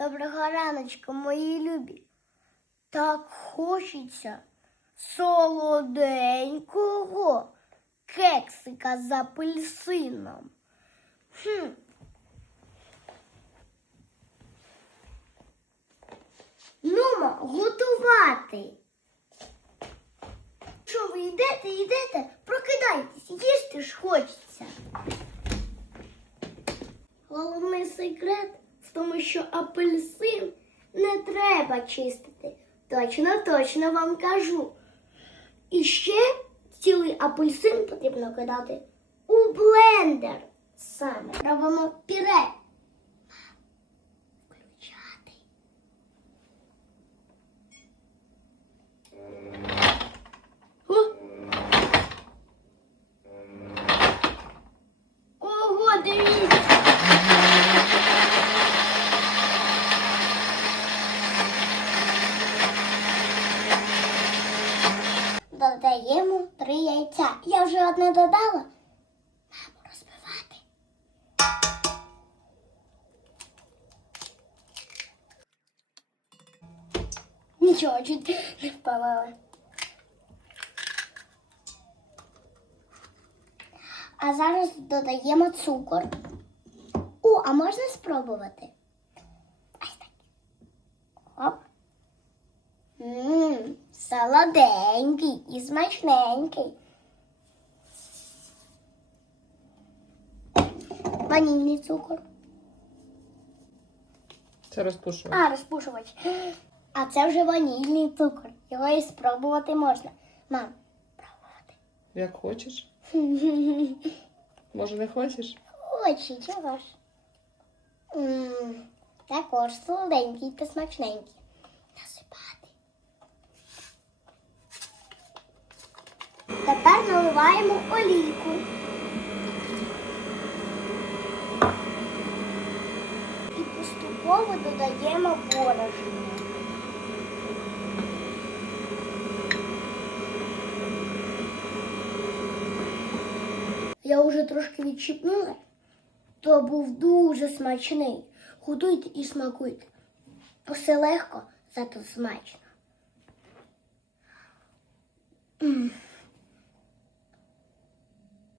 Доброго раночку, мої любі. Так хочеться солоденького кексика з апельсином. Хм. Нумо, готувати. Що ви йдете, йдете, прокидайтесь, їсти ж хочеться. Головний секрет в тому, що апельсин не треба чистити. Точно, точно вам кажу. І ще цілий апельсин потрібно кидати у блендер. Саме робимо піре. Включати. О! Ого, дивіться! Додаємо три яйця. Я вже одне додала. Мамо розбивати. Нічого, чуть не впалила. А зараз додаємо цукор. О, а можна спробувати? Ось так. Оп. Ммм, солоденький і смачненький. Ванільний цукор. Це розпушує. А, розпушувач. А це вже ванільний цукор. Його і спробувати можна. Мам, пробувати. Як хочеш. Може, не хочеш? Очі, чого ж? Також солоденький та смачненький. Тепер наливаємо олійку. І поступово додаємо борошно. Я вже трошки відчіпнула, то був дуже смачний. Готуйте і смакуйте. Усе легко, зато смачно. М.